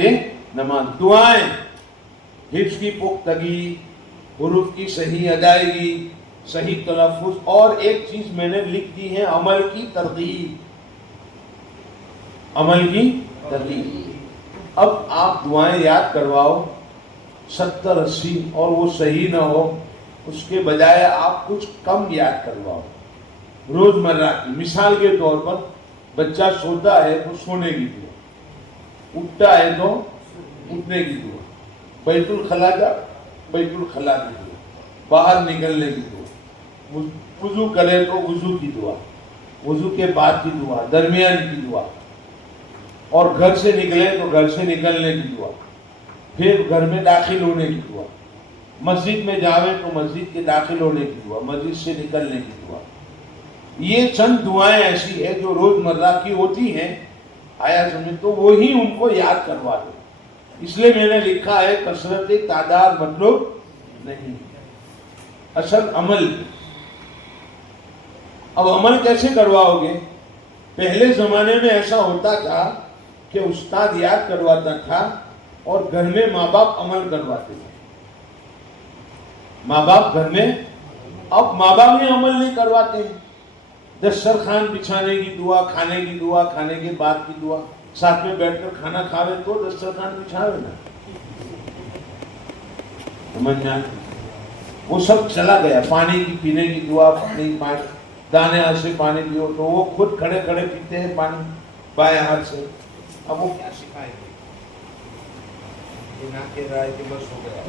نماز. دعائیں, حفظ کی پختگی, حروف کی صحیح ادائیگی, صحیح تلفظ, اور ایک چیز میں نے لکھ دی ہے عمل کی ترغیب. عمل کی ترغیب. اب آپ دعائیں یاد کرواؤ 70-80 اور وہ صحیح نہ ہو, اس کے بجائے آپ کچھ کم یاد کرواؤ روز مرہ کی. مثال کے طور پر بچہ سوتا ہے تو سونے کی دعا, اٹھتا ہے تو اٹھنے کی دعا, بیت الخلا کا بیت الخلا کی دعا, باہر نکلنے کی دعا, وضو کرے تو وضو کی دعا, وضو کے بعد کی دعا, درمیان کی دعا, اور گھر سے نکلے تو گھر سے نکلنے کی دعا, پھر گھر میں داخل ہونے کی دعا, مسجد میں جاوے تو مسجد کے داخل ہونے کی دعا, مسجد سے نکلنے کی دعا. یہ چند دعائیں ایسی ہیں جو روز مرہ کی ہوتی ہیں. آیا سمجھ, تو وہی ان کو یاد کروا دو. اس لیے میں نے لکھا ہے کثرت تعداد مطلب نہیں, اصل عمل. اب عمل کیسے کرواؤ گے؟ پہلے زمانے میں ایسا ہوتا تھا کہ استاد یاد کرواتا تھا اور گھر میں ماں باپ عمل کرواتے تھے. ماں باپ گھر میں, اب ماں باپ ہی عمل نہیں کرواتے ہیں. دسترخوان بچھانے کی دعا, کھانے کی دعا, کھانے کے بعد کی دعا, ساتھ میں بیٹھ کر کھانا کھاوے تو دسترخوان بچھاوے نا. سمجھ میں آئی؟ وہ سب چلا گیا. پانی کی پینے کی دعا, پانی دانے ہاتھ سے پانی پیو, تو وہ خود کھڑے کھڑے پیتے ہیں پانی بائیں ہاتھ سے. اب وہ کیا سکھائیں گے؟ کہہ رہا ہے کہ بس ہو گیا.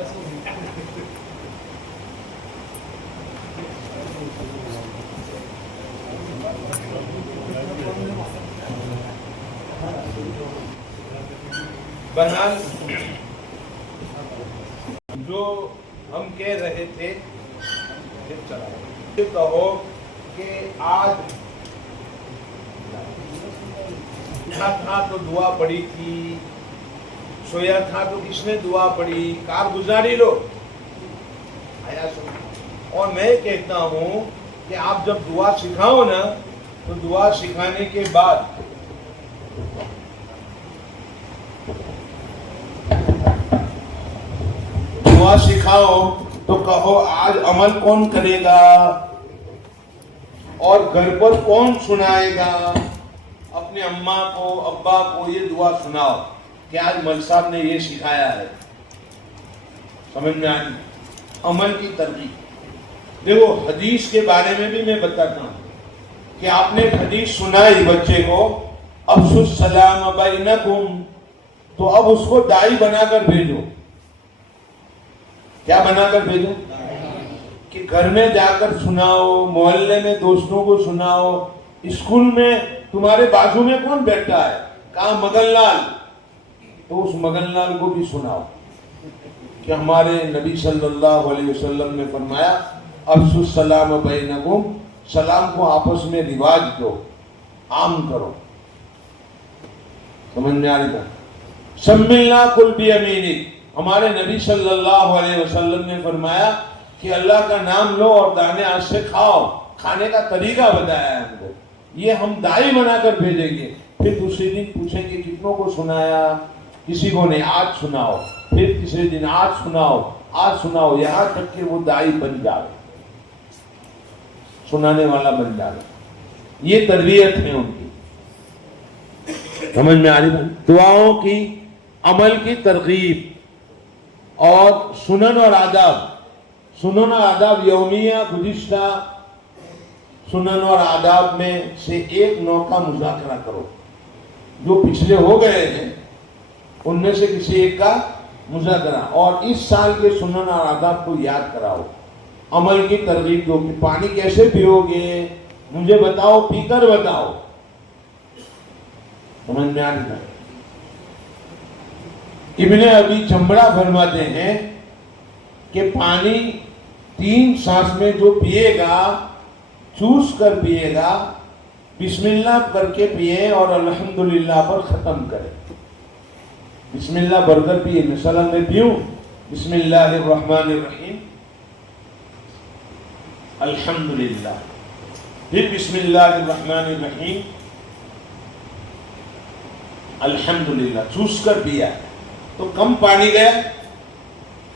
بہرحال جو ہم کہہ رہے تھے کہو کہ آج اٹھا تھا تو دعا پڑی تھی, سویا تھا تو کس نے دعا پڑھی, کارگزاری لو. آیا سن. اور میں کہتا ہوں کہ آپ جب دعا سکھاؤ نا تو دعا سکھانے کے بعد دعا سکھاؤ تو کہو آج عمل کون کرے گا اور گھر پر کون سنائے گا. اپنے اماں کو ابا کو یہ دعا سناؤ کہ آج مل صاحب نے یہ سکھایا ہے. سمجھ میں آئی؟ عمل کی ترغیب. دیکھو حدیث کے بارے میں بھی میں بتاتا ہوں کہ آپ نے حدیث سنائی بچے کو, افشوا السلام بینکم, تو اب اس کو دائی بنا کر بھیجو. کیا بنا کر بھیجو؟ کہ گھر میں جا کر سناؤ, محلے میں دوستوں کو سناؤ, اسکول میں تمہارے بازو میں کون بیٹھا ہے, کہاں مگن لال, تو اس مگن لال کو بھی سناؤ کہ ہمارے نبی صلی اللہ علیہ وسلم نے فرمایا افشوا السلام بینکم, سلام کو آپس میں رواج دو, عام کرو. سمجھ میں آ رہی ہے؟ سمی اللہ کل بیمینک, ہمارے نبی صلی اللہ علیہ وسلم نے فرمایا کہ اللہ کا نام لو اور دانے ہاتھ سے کھاؤ. کھانے کا طریقہ بتایا ہے ہم کو. یہ ہم دائی بنا کر بھیجیں گے. پھر دوسرے دن پوچھیں گے کتنوں کو سنایا, کسی کو نہیں, آج سناؤ. پھر تیسرے دن آج سناؤ, آج سناؤ, یہاں تک کہ وہ دائی بن جائے, سنانے والا بن جائے. یہ تربیت ہے ان کی. سمجھ میں آ رہی ہے؟ دعاؤں کی, عمل کی ترغیب اور سنن اور آداب. سنن اور آداب یومیہ گزشتہ سنن اور آداب میں سے ایک نوع کا مذاکرہ کرو. جو پچھلے ہو گئے ہیں ان میں سے کسی ایک کا مذاکرہ, اور اس سال کے سنن اور آداب کو یاد کراؤ. عمل کی ترغیب دو کہ پانی کیسے پیو گے, مجھے بتاؤ, پی کر بتاؤ. سمجھ میں آ رہی ہے؟ ابن ابی جمرہ فرماتے ہیں کہ پانی 3 سانس میں جو پیے گا, چوس کر پیے گا, بسم اللہ کر کے پیے اور الحمدللہ پر ختم کرے. بسم اللہ بھر کر پیے. مثلا میں پیوں بسم اللہ الرحمن الرحیم, الحمدللہ, پھر بسم اللہ الرحمن الرحیم, الحمدللہ, چوس کر پیا تو کم پانی گیا.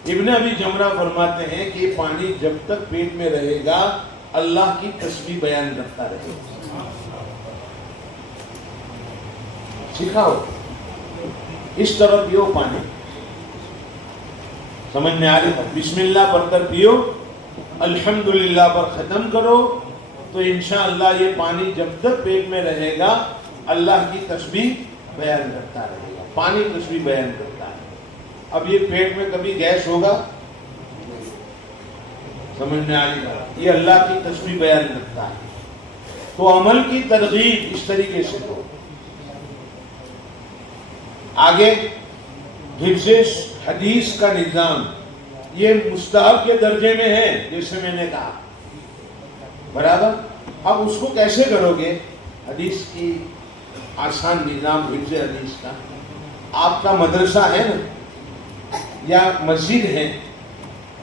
ابن ابی جمرہ فرماتے ہیں کہ یہ پانی جب تک پیٹ میں رہے گا اللہ کی تسبیح بیان کرتا رہے گا. سکھاؤ اس طرح پیو پانی. سمجھ میں آ رہی ہے؟ بسم اللہ پڑھ کر پیو, الحمدللہ پر ختم کرو, تو انشاءاللہ یہ پانی جب تک پیٹ میں رہے گا اللہ کی تسبیح بیان کرتا رہے گا. پانی تسبیح بیان کرتا ہے. اب یہ پیٹ میں کبھی گیس ہوگا؟ سمجھ میں آ رہی ہے؟ یہ اللہ کی تسبیح بیان کرتا ہے. تو عمل کی ترغیب اس طریقے سے دو. آگے حفظ حدیث کا نظام, یہ مستحب کے درجے میں ہے جیسے میں نے کہا, برابر. اب اس کو کیسے کرو گے؟ حدیث کی آسان نظام حفظ حدیث کا. آپ کا مدرسہ ہے نا یا مسجد ہے,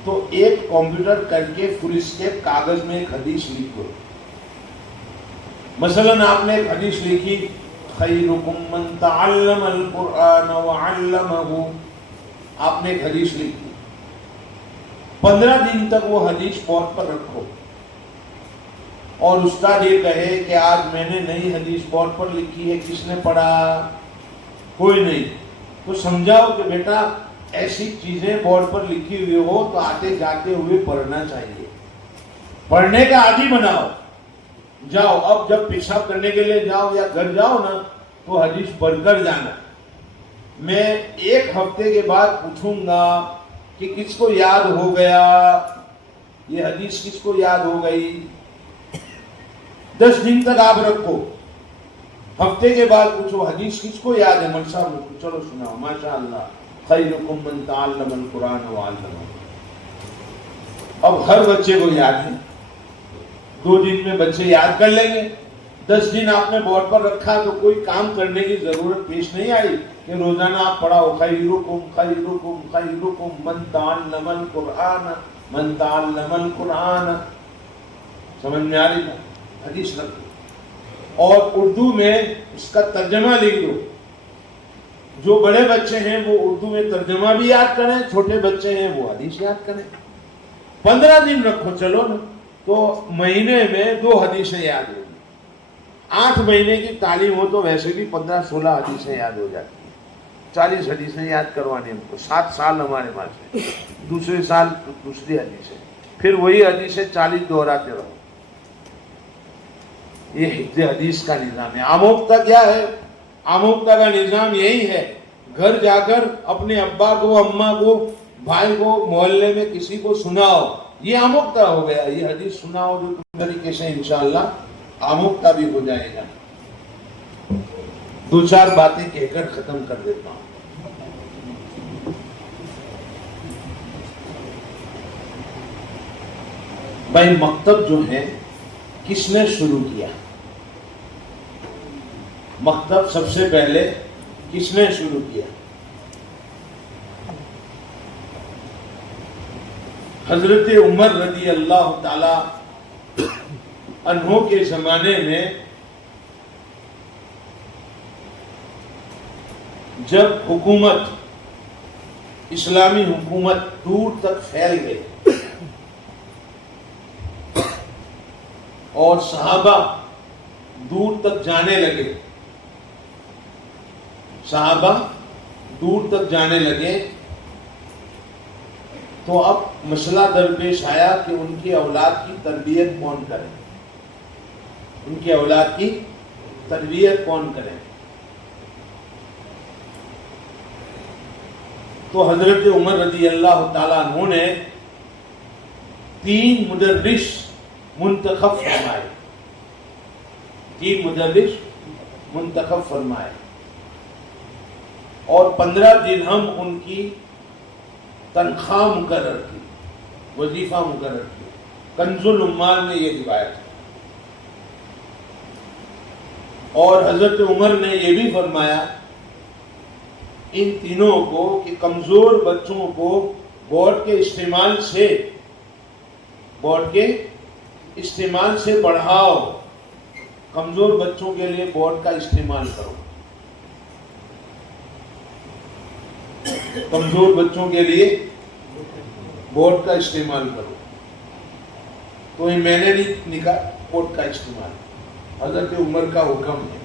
تو ایک کمپیوٹر کر کے فل اسٹیپ کاغذ میں ایک حدیث لکھ دو. مثلا آپ نے ایک حدیث لکھی خیرکم من تعلم القرآن وعلمہ, آپ نے ایک حدیث لکھی. 15 دن تک وہ حدیث بورڈ پر رکھو, اور استاد یہ کہے کہ آج میں نے نئی حدیث بورڈ پر لکھی ہے, کس نے پڑھا؟ کوئی نہیں. تو سمجھاؤ کہ بیٹا ایسی چیزیں بورڈ پر لکھی ہوئی ہو تو آتے جاتے ہوئے پڑھنا چاہیے. پڑھنے کا عادی بناؤ. جاؤ اب جب پیشاب کرنے کے لیے جاؤ یا گھر جاؤ نا, تو حدیث پڑھ کر جانا. میں 1 ہفتے کے بعد پوچھوں گا کہ کس کو یاد ہو گیا, یہ حدیث کس کو یاد ہو گئی. 10 دن تک آپ رکھو. ہفتے کے بعد پوچھو حدیث کس کو یاد ہے, مول صاحب کو, چلو سناؤ, ماشاءاللہ, خیرکم من تعلم القرآن وعلمہ. اب ہر بچے کو یاد ہے, 2 دن میں بچے یاد کر لیں گے. 10 دن آپ نے بورڈ پر رکھا تو کوئی کام کرنے کی ضرورت پیش نہیں آئی کہ روزانہ آپ پڑھاؤ خیرکم خیرکم خیرکم من تعلم القرآن من تعلم القرآن. سمجھ میں آ رہی ہے؟ حدیث رکھو اور اردو میں اس کا ترجمہ لکھ دو. جو بڑے بچے ہیں وہ اردو میں ترجمہ بھی یاد کریں, چھوٹے بچے ہیں وہ حدیث یاد کریں. 15 دن رکھو, چلو نا, تو مہینے میں 2 حدیثیں یاد ہوگی. 8 مہینے کی تعلیم ہو تو ویسے بھی 15-16 حدیثیں یاد ہو جاتی ہیں. 40 حدیثیں یاد کروانے ہم کو. 7 سال ہمارے پاس ہے, دوسرے سال دوسری حدیثیں, پھر وہی حدیثیں 40 دہراتے رہو. یہ حفظ حدیث کا نظام ہے. آموختہ کیا ہے؟ آموختہ کا نظام یہی ہے, گھر جا کر اپنے ابا کو، اماں کو، بھائی کو، محلے میں کسی کو سناؤ. یہ آموختہ ہو گیا. یہ حدیث سناؤ جو طریقے سے انشاءاللہ آموختہ بھی ہو جائے گا. 2-4 باتیں کہہ کر ختم کر دیتا ہوں. بھائی مکتب جو ہے کس نے شروع کیا؟ مکتب سب سے پہلے کس نے شروع کیا؟ حضرت عمر رضی اللہ تعالی عنہ کے زمانے میں جب حکومت، اسلامی حکومت دور تک پھیل گئی اور صحابہ دور تک جانے لگے، تو اب مسئلہ درپیش آیا کہ ان کی اولاد کی تربیت کون کرے. تو حضرت عمر رضی اللہ تعالیٰ عنہ نے 3 مدرس منتخب فرمائے اور 15 درہم ان کی تنخواہ مقرر کی، وظیفہ مقرر کی. کنز العمال میں یہ روایت ہے. اور حضرت عمر نے یہ بھی فرمایا ان تینوں کو کہ کمزور بچوں کو بورڈ کے استعمال سے بڑھاؤ. کمزور بچوں کے لیے بورڈ کا استعمال کرو. بورڈ کا استعمال کرو. تو یہ میں نے نہیں کہا، بورڈ کا استعمال حضرت عمر کا حکم ہے.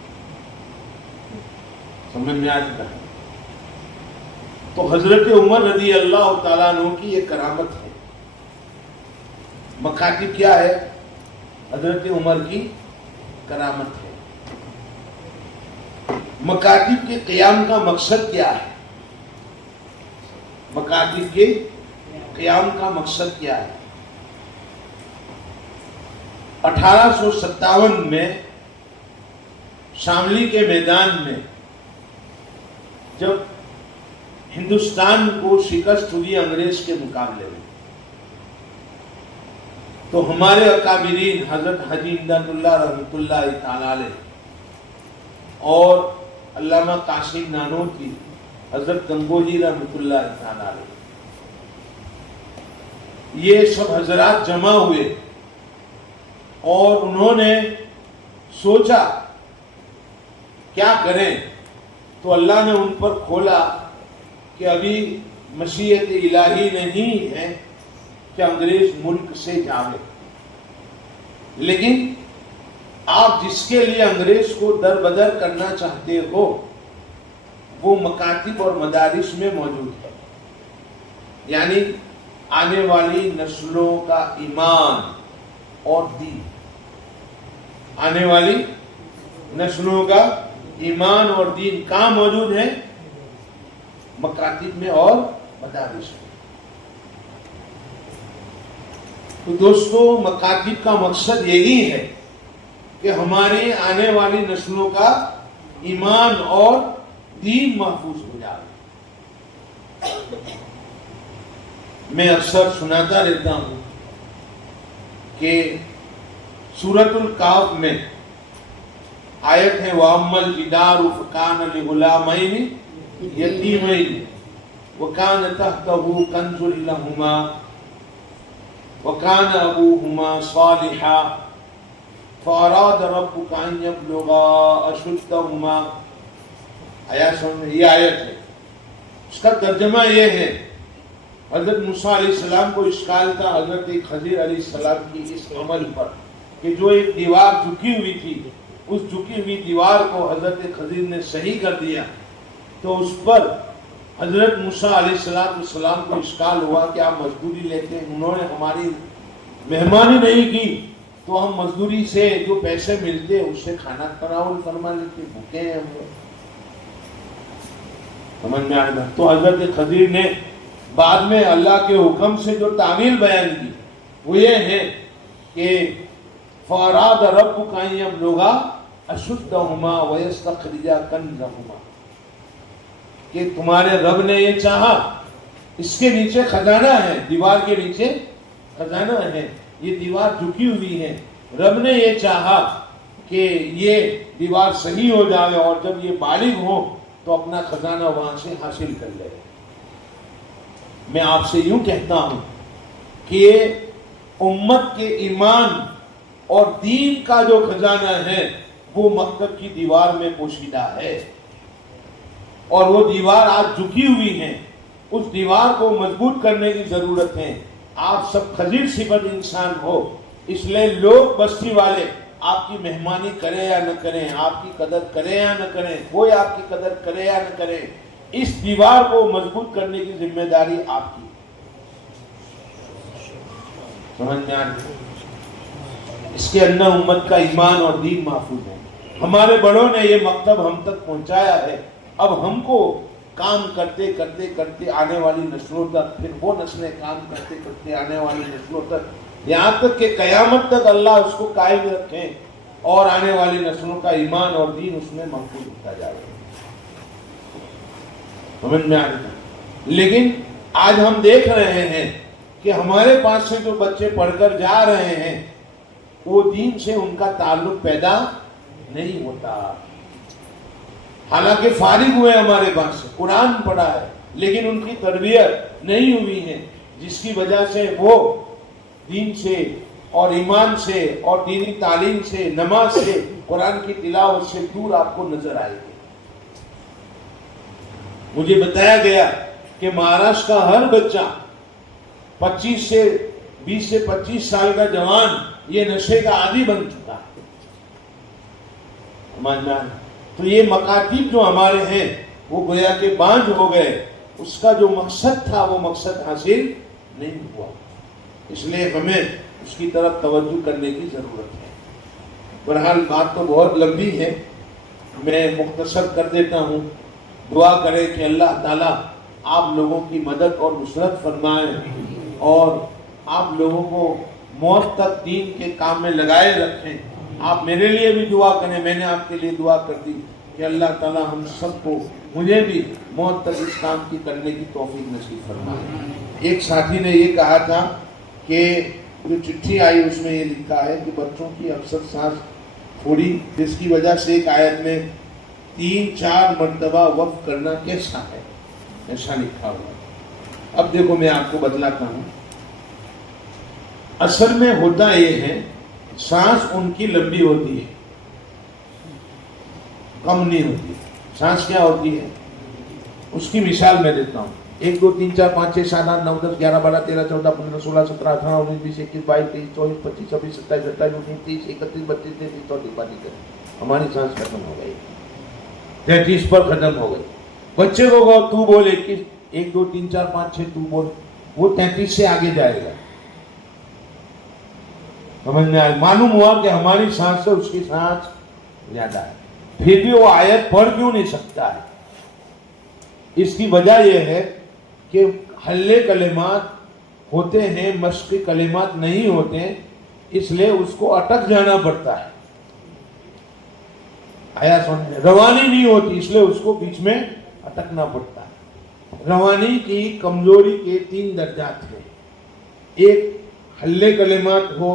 سمجھ میں آ چکا ہے؟ تو حضرت عمر رضی اللہ تعالیٰ عنہ کی یہ کرامت ہے. مکاتب کیا ہے؟ حضرت عمر کی کرامت ہے. مکاتب کے قیام کا مقصد کیا ہے؟ 1857 میں شاملی کے میدان میں جب ہندوستان کو شکست ہوئی انگریز کے مقابلے میں، تو ہمارے اکابرین حضرت حاجی امداد اللہ رحمۃ اللہ تعالی علیہ اور علامہ قاسم نانوتوی، حضرت گنگوجی رحمۃ اللہ تعالی علیہ، یہ سب حضرات جمع ہوئے اور انہوں نے سوچا کیا کریں. تو اللہ نے ان پر کھولا کہ ابھی مشیت الہی نہیں ہے کہ انگریز ملک سے جاوے، لیکن آپ جس کے لیے انگریز کو در بدر کرنا چاہتے ہو وہ مکاتب اور مدارس میں موجود ہے. یعنی آنے والی نسلوں کا ایمان اور دین، آنے والی نسلوں کا ایمان اور دین کہاں موجود ہے؟ مکاتب میں اور مدارس میں. تو دوستو مکاتب کا مقصد یہی ہے کہ ہماری آنے والی نسلوں کا ایمان اور دین محفوظ ہو جائے. میں اکثر سناتا رہتا ہوں کہ سورۃ الکہف میں آیت ہے وَأَمَّا الْجِدَارُ فَكَانَ لِغُلَامَيْنِ يَتِيمَيْنِ وَكَانَ تَحْتَهُ كَنْزٌ لَهُمَا وَكَانَ أَبُوهُمَا صَالِحًا فَأَرَادَ رَبُّكَ أَن يَبْلُغَا أَشُدَّهُمَا. آیات سمجھ میں؟ یہ آیت ہے. اس کا ترجمہ یہ ہے حضرت موسیٰ علیہ السلام کو اشکال تھا حضرت خضر علیہ السلام کی اس عمل پر کہ جو ایک دیوار جھکی ہوئی تھی، اس جھکی ہوئی دیوار کو حضرت خضر نے صحیح کر دیا. تو اس پر حضرت موسیٰ علیہ السلام کو اشکال ہوا کہ آپ مزدوری لیتے ہیں، انہوں نے ہماری مہمانی نہیں کی تو ہم مزدوری سے جو پیسے ملتے اس سے کھانا تناول فرما لیتے، بھوکے ہیں ہم لوگ. سمجھ میں آ رہا؟ تو حضرت خضر نے بعد میں اللہ کے حکم سے جو تعویل بیان کی وہ یہ ہے کہ فَأَرَادَ رَبُّكَ أَن يَبْلُغَا أَشُدَّهُمَا وَيَسْتَخْرِجَا كَنزَهُمَا، کہ تمہارے رب نے یہ چاہا، اس کے نیچے خزانہ ہے، دیوار کے نیچے خزانہ ہے، یہ دیوار جھکی ہوئی ہے، رب نے یہ چاہا کہ یہ دیوار صحیح ہو جائے اور جب یہ بالغ ہو تو اپنا خزانہ وہاں سے حاصل کر لے۔ میں آپ سے یوں کہتا ہوں کہ امت کے ایمان اور دین کا جو خزانہ ہے وہ مکتب کی دیوار میں پوشیدہ ہے، اور وہ دیوار آج جھکی ہوئی ہے، اس دیوار کو مضبوط کرنے کی ضرورت ہے۔ آپ سب خضر صفت انسان ہو، اس لیے لوگ بستی والے آپ کی مہمانی کرے یا نہ کریں، آپ کی قدر کرے یا نہ کریں، کوئی آپ کی قدر کرے یا نہ کرے، اس دیوار کو مضبوط کرنے کی ذمہ داری آپ کی۔ سمجھ میں آ رہی؟ اس کے اندر امت کا ایمان اور دین محفوظ ہے۔ ہمارے بڑوں نے یہ مکتب ہم تک پہنچایا ہے، اب ہم کو کام کرتے کرتے کرتے آنے والی نسلوں تک، پھر وہ نسلیں کام کرتے کرتے آنے والی نسلوں تک، یہاں تک کہ قیامت تک اللہ اس کو قائم رکھیں اور آنے والی نسلوں کا ایمان اور دین اس میں محفوظ ہوتا جائے۔ سمجھ میں آ رہی ہے؟ لیکن آج ہم دیکھ رہے ہیں کہ ہمارے پاس سے جو بچے پڑھ کر جا رہے ہیں وہ دین سے ان کا تعلق پیدا نہیں ہوتا، حالانکہ فارغ ہوئے ہمارے پاس سے، قرآن پڑھا ہے، لیکن ان کی تربیت نہیں ہوئی ہے، جس کی وجہ سے وہ دین سے اور ایمان سے اور دینی تعلیم سے، نماز سے، قرآن کی تلاوت سے دور آپ کو نظر آئے گی۔ مجھے بتایا گیا کہ مہاراشٹر کا ہر بچہ 20 سے 25 سال کا جوان یہ نشے کا عادی بن چکا ہے۔ تو یہ مکاتب جو ہمارے ہیں وہ گویا کہ بانجھ ہو گئے، اس کا جو مقصد تھا وہ مقصد حاصل نہیں ہوا، اس لیے ہمیں اس کی طرف توجہ کرنے کی ضرورت ہے۔ بہرحال بات تو بہت لمبی ہے، میں مختصر کر دیتا ہوں۔ دعا کریں کہ اللہ تعالیٰ آپ لوگوں کی مدد اور نصرت فرمائیں اور آپ لوگوں کو موت تک دین کے کام میں لگائے رکھیں۔ آپ میرے لیے بھی دعا کریں، میں نے آپ کے لیے دعا کر دی کہ اللہ تعالیٰ ہم سب کو، مجھے بھی موت تک اس کام کی کرنے کی توفیق نصیب فرمائے۔ ایک ساتھی نے یہ کہا تھا کہ جو چٹھی آئی اس میں یہ لکھا ہے کہ بچوں کی اکثر سانس تھوڑی، جس کی وجہ سے ایک آیت میں 3-4 مرتبہ وقف کرنا کیسا ہے، ایسا لکھا ہوا۔ اب دیکھو میں آپ کو بتلاتا ہوں، اصل میں ہوتا یہ ہے سانس ان کی لمبی ہوتی ہے، کم نہیں ہوتی۔ سانس کیا ہوتی ہے اس کی مثال میں دیتا ہوں۔ 1 2 3 4 5 6 7 8 9 10 11 12 13 14 15 16 17 18 19 20 21 22 23 24 25 26 27 28 29 30 31 32 33 34 35 ہماری سانس ختم ہو گئی، 33 پر ختم ہو گئی۔ بچے کو کہو تو بول 21 1 2 3 4 5 6 تو بول، وہ 33 سے آگے جائے گا۔ سمجھ میں آئے؟ معلوم ہوا کہ ہماری سانس سے اس کی سانس زیادہ ہے، پھر بھی وہ آیت پڑھ کیوں نہیں سکتا ہے؟ اس کی وجہ یہ ہے کہ حلے کلمات ہوتے ہیں، مشق کلمات نہیں ہوتے، اس لیے اس کو اٹک جانا پڑتا ہے۔ آیا سمجھ؟ روانی نہیں ہوتی، اس لیے اس کو بیچ میں اٹکنا پڑتا ہے۔ روانی کی کمزوری کے 3 درجات ہیں، ایک حلے کلمات ہو،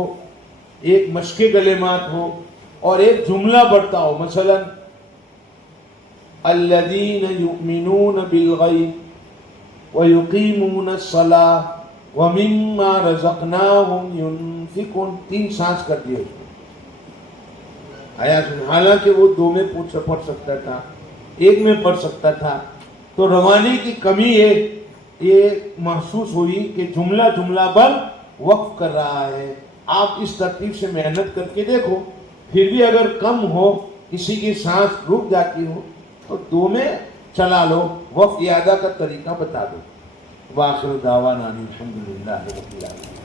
ایک مشق کلمات ہو، اور ایک جملہ بڑھتا ہو۔ مثلا الذین یؤمنون بالغیب ویقیمون الصلاۃ ومما رزقناہم ینفقون، 3 سانس کر دیے اس کو۔ آیا سن؟ حالانکہ وہ 2 میں پڑھ سکتا تھا، 1 میں پڑھ سکتا تھا۔ تو روانی کی کمی یہ محسوس ہوئی کہ جملہ جملہ پر وقف کر رہا ہے۔ آپ اس ترتیب سے محنت کر کے دیکھو، پھر بھی اگر کم ہو، کسی کی سانس رک جاتی ہو تو 2 میں چلا لو، وقف اعادہ کا طریقہ بتا دو۔ وآخر دعوانا الحمدللہ رب العالمین۔